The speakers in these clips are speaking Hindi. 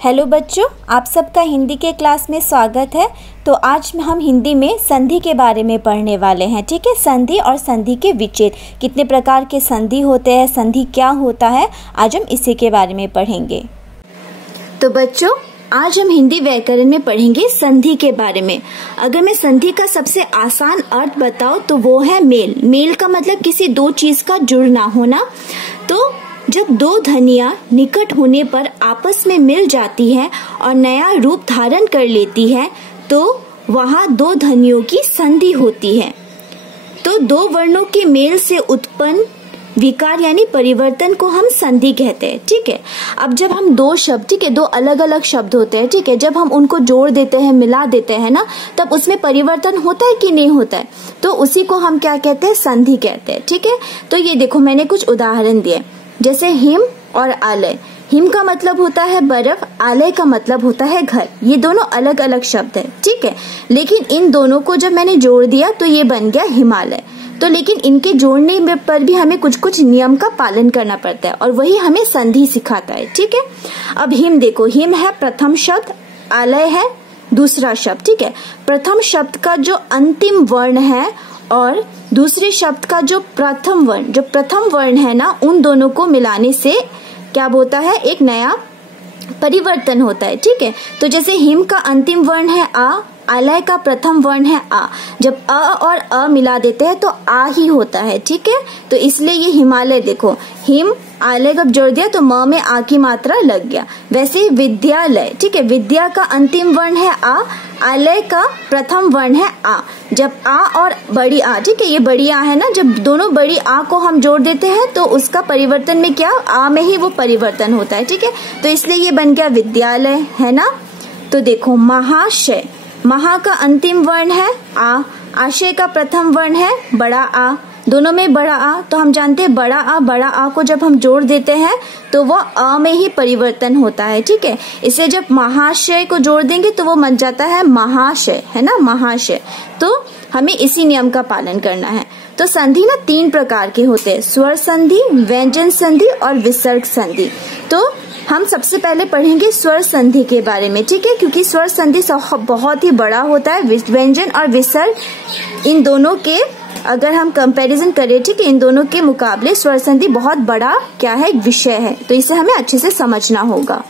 हेलो बच्चों, आप सबका हिंदी के क्लास में स्वागत है। तो आज हम हिंदी में संधि के बारे में पढ़ने वाले हैं। ठीक है, संधि और संधि के विच्छेद, कितने प्रकार के संधि होते हैं, संधि क्या होता है, आज हम इसी के बारे में पढ़ेंगे। तो बच्चों, आज हम हिंदी व्याकरण में पढ़ेंगे संधि के बारे में। अगर मैं संधि का सबसे आसान अर्थ बताऊं तो वो है मेल। मेल का मतलब किसी दो चीज का जुड़ना होना। तो जब दो ध्वनियां निकट होने पर आपस में मिल जाती है और नया रूप धारण कर लेती है तो वहां दो ध्वनियों की संधि होती है। तो दो वर्णों के मेल से उत्पन्न विकार यानी परिवर्तन को हम संधि कहते हैं। ठीक है, अब जब हम दो शब्द, ठीक है, दो अलग अलग शब्द होते हैं, ठीक है, जब हम उनको जोड़ देते हैं, मिला देते हैं ना, तब उसमें परिवर्तन होता है कि नहीं होता है, तो उसी को हम क्या कहते हैं, संधि कहते हैं। ठीक है, तो ये देखो मैंने कुछ उदाहरण दिए, जैसे हिम और आलय। हिम का मतलब होता है बर्फ, आलय का मतलब होता है घर। ये दोनों अलग अलग शब्द है, ठीक है, लेकिन इन दोनों को जब मैंने जोड़ दिया तो ये बन गया हिमालय। तो लेकिन इनके जोड़ने पर भी हमें कुछ कुछ नियम का पालन करना पड़ता है और वही हमें संधि सिखाता है। ठीक है, अब हिम देखो, हिम है प्रथम शब्द, आलय है दूसरा शब्द। ठीक है, प्रथम शब्द का जो अंतिम वर्ण है और दूसरे शब्द का जो प्रथम वर्ण है ना, उन दोनों को मिलाने से क्या होता है, एक नया परिवर्तन होता है। ठीक है, तो जैसे हिम का अंतिम वर्ण है आ, आलय का प्रथम वर्ण है आ, जब अ और अ मिला देते हैं तो आ ही होता है। ठीक है, तो इसलिए ये हिमालय देखो, हिम आलय जब जोड़ दिया तो म में आ की मात्रा लग गया। वैसे विद्यालय, ठीक है, विद्या का अंतिम वर्ण है आ, आलय का प्रथम वर्ण है आ, जब आ और बड़ी आ, ठीक है, ये बड़ी आ है ना, जब दोनों बड़ी आ को हम जोड़ देते हैं तो उसका परिवर्तन में क्या, आ में ही वो परिवर्तन होता है। ठीक है, तो इसलिए ये बन गया विद्यालय, है ना। तो देखो महाशय, महा का अंतिम वर्ण है आ, आशय का प्रथम वर्ण है बड़ा आ, दोनों में बड़ा आ, तो हम जानते हैं बड़ा आ को जब हम जोड़ देते हैं तो वो अ में ही परिवर्तन होता है। ठीक है, इसे जब महाशय को जोड़ देंगे तो वो बन जाता है महाशय, है ना, महाशय। तो हमें इसी नियम का पालन करना है। तो संधि ना तीन प्रकार के होते हैं, स्वर संधि, व्यंजन संधि और विसर्ग संधि। तो हम सबसे पहले पढ़ेंगे स्वर संधि के बारे में। ठीक है, क्योंकि स्वर संधि बहुत ही बड़ा होता है। व्यंजन और विसर्ग इन दोनों के अगर हम कंपैरिजन करें, ठीक है, इन दोनों के मुकाबले स्वर संधि बहुत बड़ा क्या है, विषय है, तो इसे हमें अच्छे से समझना होगा।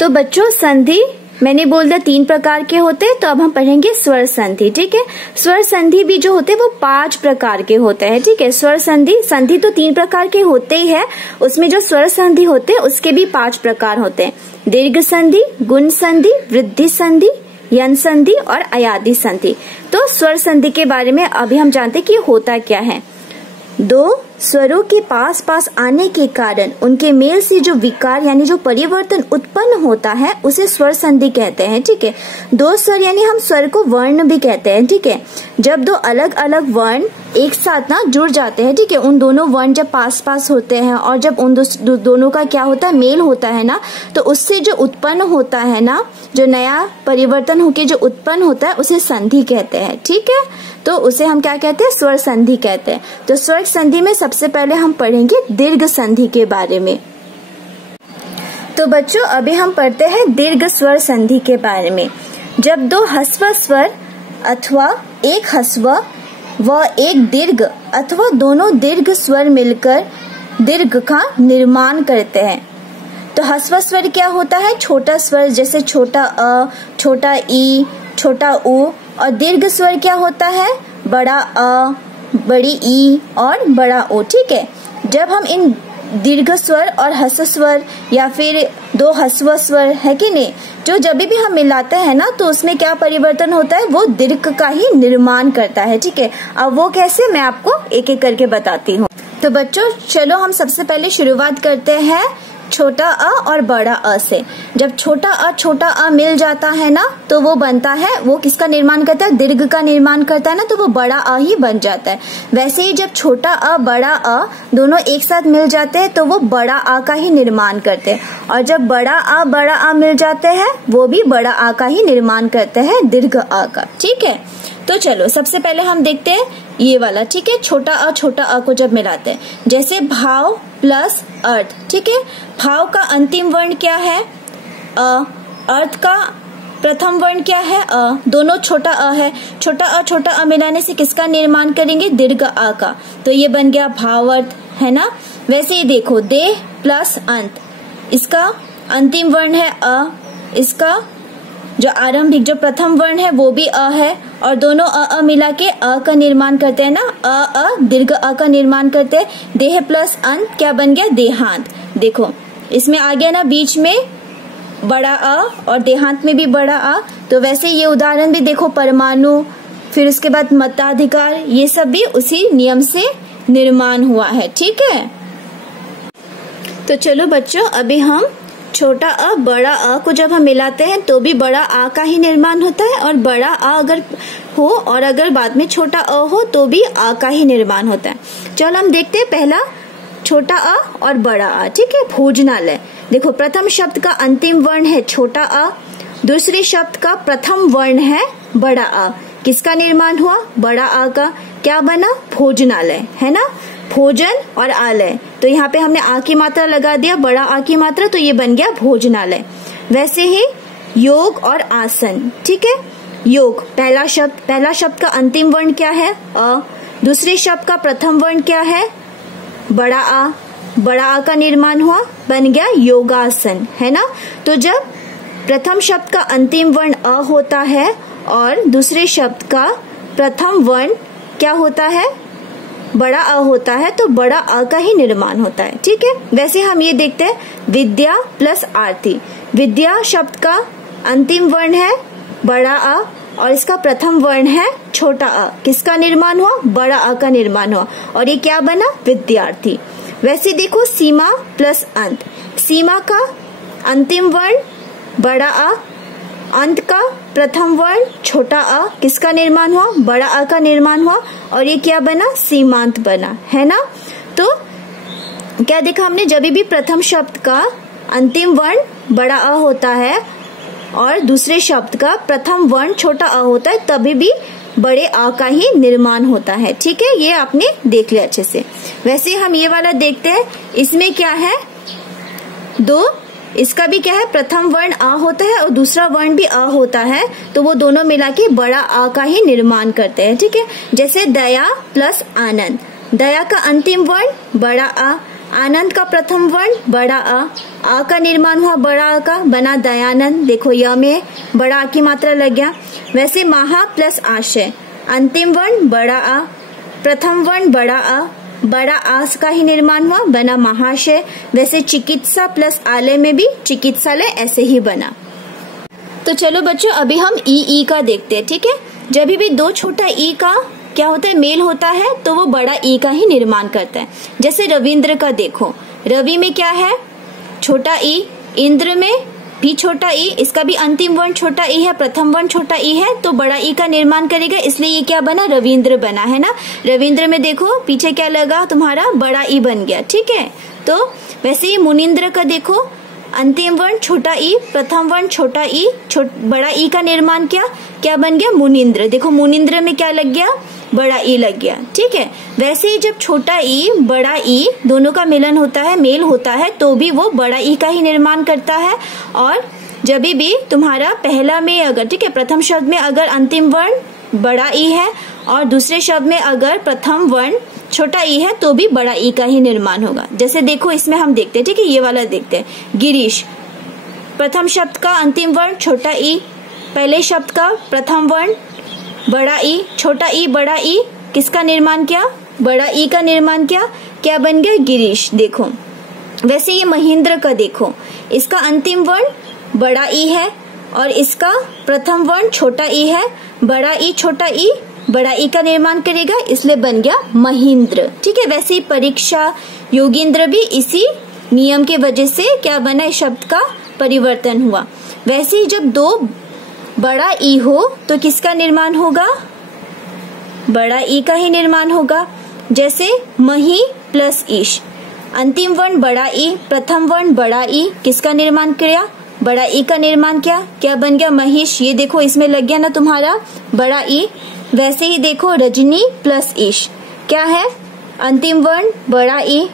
तो बच्चों, संधि मैंने बोल दिया तीन प्रकार के होते हैं, तो अब हम पढ़ेंगे स्वर संधि। ठीक है, स्वर संधि भी जो होते हैं वो 5 प्रकार के होते हैं। ठीक है, स्वर संधि तो 3 प्रकार के होते ही है, उसमें जो स्वर संधि होते हैं उसके भी 5 प्रकार होते हैं, दीर्घ संधि, गुण संधि, वृद्धि संधि, यन संधि और अयादि संधि। तो स्वर संधि के बारे में अभी हम जानते हैं कि होता क्या है। दो स्वरों के पास पास आने के कारण उनके मेल से जो विकार यानी जो परिवर्तन उत्पन्न होता है उसे स्वर संधि कहते हैं। ठीक है, दो स्वर यानी हम स्वर को वर्ण भी कहते हैं। ठीक है, जब दो अलग अलग वर्ण एक साथ ना जुड़ जाते हैं, ठीक है, उन दोनों वर्ण जब पास पास होते हैं और जब उन दोनों का क्या होता है, मेल होता है ना, तो उससे जो उत्पन्न होता है ना, जो नया परिवर्तन होके जो उत्पन्न होता है उसे संधि कहते हैं। ठीक है, तो उसे हम क्या कहते हैं, स्वर संधि कहते हैं। तो स्वर संधि में सबसे पहले हम पढ़ेंगे दीर्घ संधि के बारे में। तो बच्चों, अभी हम पढ़ते हैं दीर्घ स्वर संधि के बारे में। जब दो ह्रस्व स्वर अथवा एक ह्रस्व व एक दीर्घ अथवा दोनों दीर्घ स्वर मिलकर दीर्घ का निर्माण करते हैं। तो ह्रस्व स्वर क्या होता है, छोटा स्वर जैसे छोटा अ, छोटा ई, छोटा उ, और दीर्घ स्वर क्या होता है, बड़ा अ, बड़ी ई और बड़ा ओ। ठीक है, जब हम इन दीर्घ स्वर और ह्रस्व स्वर या फिर दो ह्रस्व स्वर है कि नहीं, जो जब भी हम मिलाते हैं ना तो उसमें क्या परिवर्तन होता है, वो दीर्घ का ही निर्माण करता है। ठीक है, अब वो कैसे, मैं आपको एक एक करके बताती हूँ। तो बच्चों चलो हम सबसे पहले शुरुआत करते हैं छोटा अ और बड़ा अ से। जब छोटा अ मिल जाता है ना तो वो बनता है, वो किसका निर्माण करता है, दीर्घ का निर्माण करता है ना, तो वो बड़ा अ ही बन जाता है। वैसे ही जब छोटा अ बड़ा अ दोनों एक साथ मिल जाते हैं तो वो बड़ा आ का ही निर्माण करते हैं, और जब बड़ा आ मिल जाते हैं वो भी बड़ा आ का ही निर्माण करते हैं, दीर्घ आ का। ठीक है, तो चलो सबसे पहले हम देखते हैं ये वाला। ठीक है, छोटा अ को जब मिलाते हैं, जैसे भाव प्लस अर्थ। ठीक है, भाव का अंतिम वर्ण क्या है, अर्थ का प्रथम वर्ण क्या है? अ। दोनों छोटा अ है, छोटा अ मिलाने से किसका निर्माण करेंगे? दीर्घ आ का। तो ये बन गया भावार्थ, है ना। वैसे ही देखो देह प्लस अंत, इसका अंतिम वर्ण है अ, इसका जो आरंभिक जो प्रथम वर्ण है वो भी अ है, और दोनों अ मिला के अ का निर्माण करते हैं ना, अ दीर्घ अ का निर्माण करते हैं। देह प्लस अंत क्या बन गया? देहांत। देखो इसमें आ गया ना बीच में बड़ा अ और देहांत में भी बड़ा अ। तो वैसे ये उदाहरण भी देखो, परमाणु, फिर उसके बाद मताधिकार, ये सब भी उसी नियम से निर्माण हुआ है, ठीक है। तो चलो बच्चों, अभी हम छोटा अ बड़ा अ को जब हम मिलाते हैं तो भी बड़ा आ का ही निर्माण होता है, और बड़ा आ अगर हो और अगर बाद में छोटा अ हो तो भी आ का ही निर्माण होता है। चलो हम देखते हैं पहला छोटा अ और बड़ा आ, ठीक है। भोजनालय, देखो प्रथम शब्द का अंतिम वर्ण है छोटा अ, दूसरे शब्द का प्रथम वर्ण है बड़ा आ। किसका निर्माण हुआ? बड़ा आ का। क्या बना? भोजनालय, है ना। भोजन और आलय, तो यहाँ पे हमने आ की मात्रा लगा दिया, बड़ा आ की मात्रा, तो ये बन गया भोजनालय। वैसे ही योग और आसन, ठीक है। योग पहला शब्द का अंतिम वर्ण क्या है? अ। दूसरे शब्द का प्रथम वर्ण क्या है? बड़ा आ का निर्माण हुआ, बन गया योगासन, है ना। तो जब प्रथम शब्द का अंतिम वर्ण अ होता है और दूसरे शब्द का प्रथम वर्ण क्या होता है? बड़ा अ होता है, तो बड़ा अ का ही निर्माण होता है, ठीक है। वैसे हम ये देखते हैं विद्या प्लस आरती। विद्या शब्द का अंतिम वर्ण है बड़ा अ और इसका प्रथम वर्ण है छोटा अ। किसका निर्माण हुआ? बड़ा अ का निर्माण हुआ, और ये क्या बना? विद्यार्थी। वैसे देखो सीमा प्लस अंत, सीमा का अंतिम वर्ण बड़ा अ, अंत का प्रथम वर्ण छोटा अ, किसका निर्माण हुआ? बड़ा अ का निर्माण हुआ, और ये क्या बना? सीमांत बना, है ना। तो क्या देखा हमने, जब भी प्रथम शब्द का अंतिम वर्ण बड़ा अ होता है और दूसरे शब्द का प्रथम वर्ण छोटा अ होता है, तभी भी बड़े आ का ही निर्माण होता है, ठीक है। ये आपने देख लिया अच्छे से। वैसे हम ये वाला देखते हैं, इसमें क्या है? दो, इसका भी क्या है? प्रथम वर्ण आ होता है और दूसरा वर्ण भी अ होता है, तो वो दोनों मिला के बड़ा आ का ही निर्माण करते हैं, ठीक है। जैसे दया प्लस आनंद, दया का अंतिम वर्ण बड़ा आ, आनंद का प्रथम वर्ण बड़ा आ का निर्माण हुआ बड़ा आ का, बना दयानंद। देखो य में बड़ा आ की मात्रा लग गया। वैसे महा प्लस आशय, अंतिम वर्ण बड़ा आ, प्रथम वर्ण बड़ा आस का ही निर्माण हुआ, बना महाशय। वैसे चिकित्सा प्लस आलय में भी चिकित्सालय ऐसे ही बना। तो चलो बच्चों, अभी हम ई का देखते हैं, ठीक है। जब भी दो छोटा ई का क्या होता है? मेल होता है, तो वो बड़ा ई का ही निर्माण करता है। जैसे रविंद्र का देखो, रवि में क्या है? छोटा ई, इंद्र में भी छोटा ई, इसका भी अंतिम वर्ण छोटा ई है, प्रथम वर्ण छोटा ई है, तो बड़ा ई का निर्माण करेगा, इसलिए ये क्या बना? रविंद्र बना, है ना। रविंद्र में देखो पीछे क्या लगा तुम्हारा? बड़ा ई बन गया, ठीक है। तो वैसे ही मुनिंद्र का देखो, अंतिम वर्ण छोटा ई, प्रथम वर्ण छोटा ई, बड़ा ई का निर्माण क्या बन गया? मुनिंद्र। देखो मुनिंद्र में क्या लग गया? बड़ा ई लग गया, ठीक है। वैसे ही जब छोटा ई बड़ा ई दोनों का मिलन होता है, मेल होता है, तो भी वो बड़ा ई का ही निर्माण करता है। और जब भी तुम्हारा पहला में अगर, ठीक है, प्रथम शब्द में अगर अंतिम वर्ण बड़ा ई है और दूसरे शब्द में अगर प्रथम वर्ण छोटा ई है, तो भी बड़ा ई का ही निर्माण होगा। जैसे देखो इसमें हम देखते हैं, ठीक है, ये वाला देखते हैं। गिरीश, प्रथम शब्द का अंतिम वर्ण छोटा ई, पहले शब्द का प्रथम वर्ण बड़ा ई, छोटा ई बड़ा ई, किसका निर्माण किया? बड़ा ई का निर्माण किया, क्या बन गया? गिरीश। देखो वैसे ये महेंद्र का देखो, इसका अंतिम वर्ण बड़ा ई है और इसका प्रथम वर्ण छोटा ई है, बड़ा ई छोटा ई बड़ा ई का निर्माण करेगा, इसलिए बन गया महेंद्र, ठीक है। वैसे ही परीक्षा, योगेंद्र भी इसी नियम के वजह से क्या बना? इस शब्द का परिवर्तन हुआ। वैसे ही जब दो बड़ा ई हो तो किसका निर्माण होगा? बड़ा ई का ही निर्माण होगा। जैसे मही प्लस ईश, अंतिम वर्ण बड़ा ई, प्रथम वर्ण बड़ा ई, किसका निर्माण किया? बड़ा ई का निर्माण किया, क्या बन गया? महिष। ये देखो इसमें लग गया ना तुम्हारा बड़ा ई। वैसे ही देखो रजनी प्लस ईश, क्या है? अंतिम वर्ण बड़ा ई,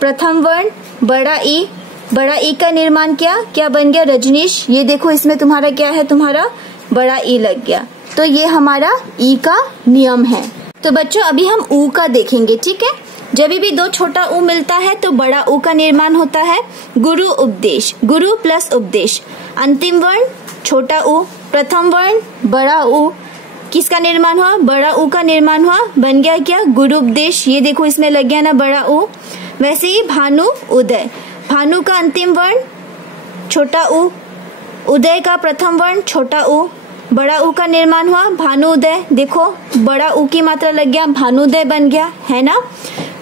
प्रथम वर्ण बड़ा ई, बड़ा ई का निर्माण क्या बन गया रजनीश? ये देखो इसमें तुम्हारा क्या है, तुम्हारा बड़ा ई लग गया। तो ये हमारा ई का नियम है। तो बच्चों अभी हम ऊ का देखेंगे, ठीक है। जब भी दो छोटा ऊ मिलता है तो बड़ा ऊ का निर्माण होता है। गुरु उपदेश, गुरु प्लस उपदेश, अंतिम वर्ण छोटा ऊ, प्रथम वर्ण बड़ा ऊ, किसका निर्माण हुआ? बड़ा ऊ का निर्माण हुआ, बन गया क्या? गुरु उपदेश। ये देखो इसमें लग गया ना बड़ा ऊ। वैसे ही भानु उदय, भानु का अंतिम वर्ण छोटा ऊ, उदय का प्रथम वर्ण छोटा ऊ, बड़ा ऊ का निर्माण हुआ भानुदय। देखो बड़ा ऊ की मात्रा लग गया, भानुदय बन गया, है ना।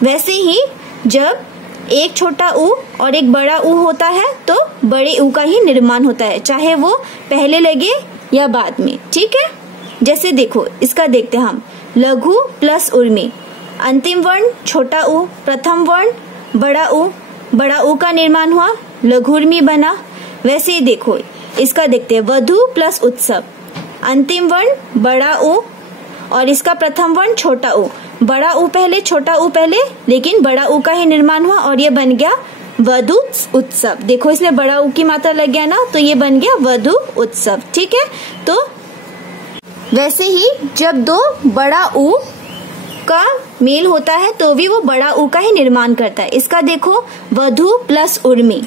वैसे ही जब एक छोटा ऊ और एक बड़ा ऊ होता है तो बड़े ऊ का ही निर्माण होता है, चाहे वो पहले लगे या बाद में, ठीक है। जैसे देखो इसका देखते हैं हम, लघु प्लस उर्मी, अंतिम वर्ण छोटा ऊ, प्रथम वर्ण बड़ा ऊ का निर्माण हुआ, लघुर्मी बना। वैसे ही देखो इसका देखते हैं, वधु प्लस उत्सव, अंतिम वर्ण बड़ा ऊ और इसका प्रथम वर्ण छोटा ऊ, बड़ा ऊ पहले छोटा ऊ पहले, लेकिन बड़ा ऊ का ही निर्माण हुआ और ये बन गया वधु उत्सव। देखो इसमें बड़ा ऊ की मात्रा लग गया ना, तो ये बन गया वधु उत्सव, ठीक है। तो वैसे ही जब दो बड़ा ऊ का मेल होता है तो भी वो बड़ा ऊ का ही निर्माण करता है। इसका देखो वधु प्लस उर्मी,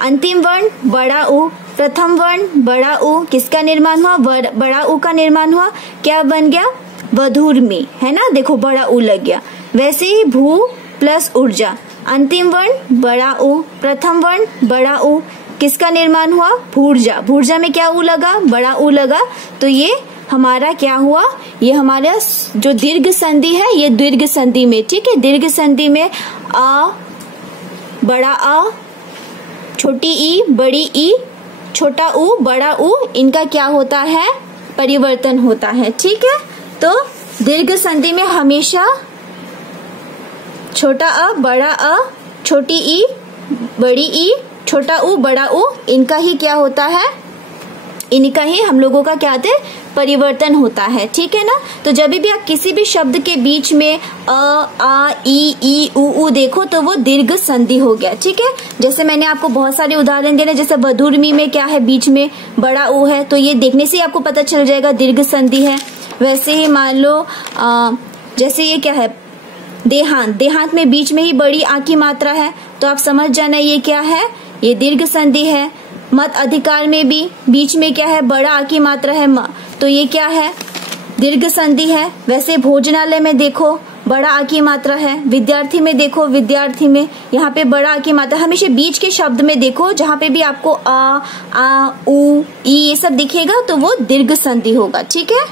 अंतिम वर्ण बड़ा ऊ, प्रथम वर्ण बड़ा ऊ, किसका निर्माण हुआ? बड़ा ऊ का निर्माण हुआ, क्या बन गया? वधुर्मी, है ना। देखो बड़ा ऊ लग गया। वैसे ही भू प्लस ऊर्जा, अंतिम वर्ण बड़ा ऊ, प्रथम वर्ण बड़ा ऊ, किसका निर्माण हुआ? भूर्जा, भूर्जा में क्या ऊ लगा? बड़ा ऊ लगा। तो ये हमारा क्या हुआ? ये हमारा जो दीर्घ संधि है, ये दीर्घ संधि में, ठीक है। दीर्घ संधि में आ, बड़ा आ, छोटी ई, बड़ी ई, छोटा ऊ, बड़ा ऊ, इनका क्या होता है? परिवर्तन होता है, ठीक है। तो दीर्घ संधि में हमेशा छोटा अ, बड़ा अ, छोटी ई, बड़ी ई, छोटा ऊ, बड़ा ऊ, इनका ही क्या होता है? इनका ही हम लोगों का क्या होता है? परिवर्तन होता है, ठीक है ना। तो जब भी आप किसी भी शब्द के बीच में अ, आ, ई, ऊ देखो तो वो दीर्घ संधि हो गया, ठीक है। जैसे मैंने आपको बहुत सारे उदाहरण दिए, जैसे वधुर्मी में क्या है? बीच में बड़ा ऊ है, तो ये देखने से ही आपको पता चल जाएगा दीर्घ संधि है। वैसे ही मान लो जैसे ये क्या है? देहांत, देहांत में बीच में ही बड़ी आ की मात्रा है, तो आप समझ जाना ये क्या है? ये दीर्घ संधि है। मत अधिकार में भी बीच में क्या है? बड़ा आ की मात्रा है म, तो ये क्या है? दीर्घ संधि है। वैसे भोजनालय में देखो बड़ा आ की मात्रा है। विद्यार्थी में देखो, विद्यार्थी में यहाँ पे बड़ा आ की मात्रा। हमेशा बीच के शब्द में देखो, जहाँ पे भी आपको आ, ऊ, ई ये सब दिखेगा तो वो दीर्घ संधि होगा, ठीक है।